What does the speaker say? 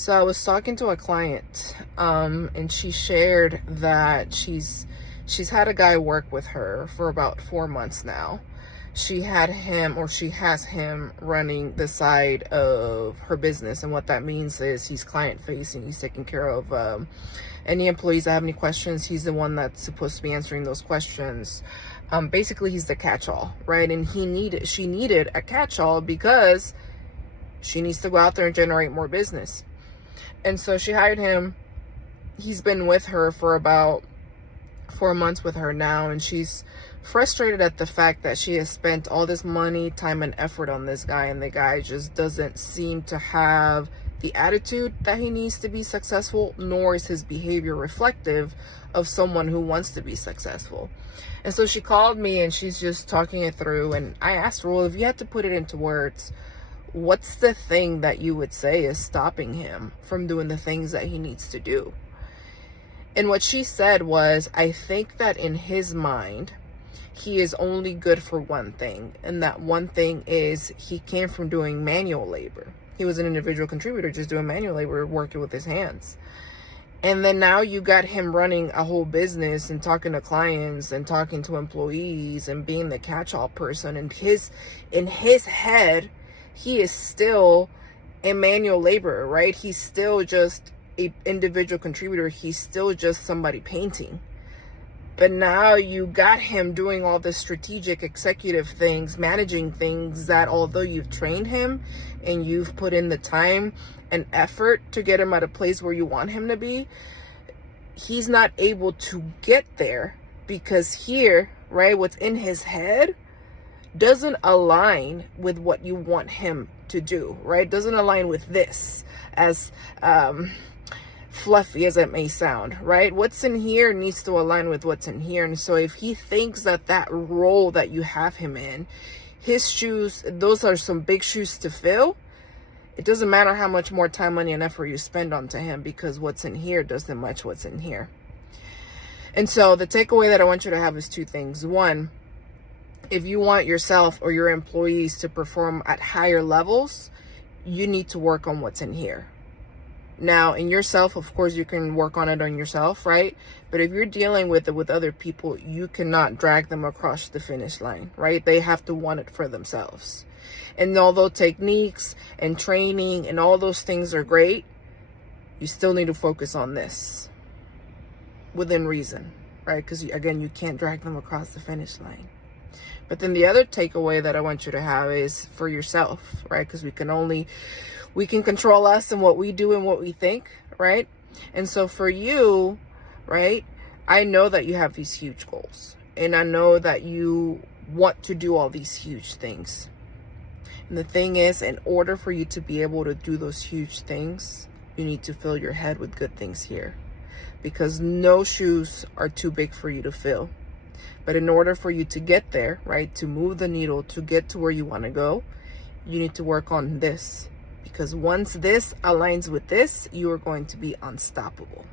So I was talking to a client, and she shared that she's had a guy work with her for about 4 months now. She has him running the side of her business, and what that means is he's client facing. He's taking care of any employees that have any questions. He's the one that's supposed to be answering those questions. Basically, he's the catch-all, right? And she needed a catch-all because she needs to go out there and generate more business. And so she hired him. He's been with her for about 4 months with her now, and she's frustrated at the fact that she has spent all this money, time, and effort on this guy, and the guy just doesn't seem to have the attitude that he needs to be successful, nor is his behavior reflective of someone who wants to be successful. And so she called me and she's just talking it through, and I asked her, well, if you had to put it into words, what's the thing that you would say is stopping him from doing the things that he needs to do? And what she said was, I think that in his mind, he is only good for one thing. And that one thing is he came from doing manual labor. He was an individual contributor just doing manual labor, working with his hands. And then now you got him running a whole business and talking to clients and talking to employees and being the catch-all person. And in his head, he is still a manual laborer, right? He's still just an individual contributor. He's still just somebody painting. But now you got him doing all the strategic executive things, managing things that although you've trained him and you've put in the time and effort to get him at a place where you want him to be, he's not able to get there because here, right, what's in his head doesn't align with what you want him to do, right? Doesn't align with this, as fluffy as it may sound, right? What's in here needs to align with what's in here. And so if he thinks that that role that you have him in, his shoes, those are some big shoes to fill, it doesn't matter how much more time, money, and effort you spend onto him, because what's in here doesn't match what's in here. And so the takeaway that I want you to have is two things. One, if you want yourself or your employees to perform at higher levels, you need to work on what's in here. Now, in yourself, of course, you can work on it on yourself, right? But if you're dealing with it with other people, you cannot drag them across the finish line, right? They have to want it for themselves. And although techniques and training and all those things are great, you still need to focus on this within reason, right? Because, again, you can't drag them across the finish line. But then the other takeaway that I want you to have is for yourself, right? Because we can control us and what we do and what we think, right? And so for you, right, I know that you have these huge goals, and I know that you want to do all these huge things. And the thing is, in order for you to be able to do those huge things, you need to fill your head with good things here, because no shoes are too big for you to fill. But in order for you to get there, right, to move the needle, to get to where you want to go, you need to work on this. Because once this aligns with this, you are going to be unstoppable.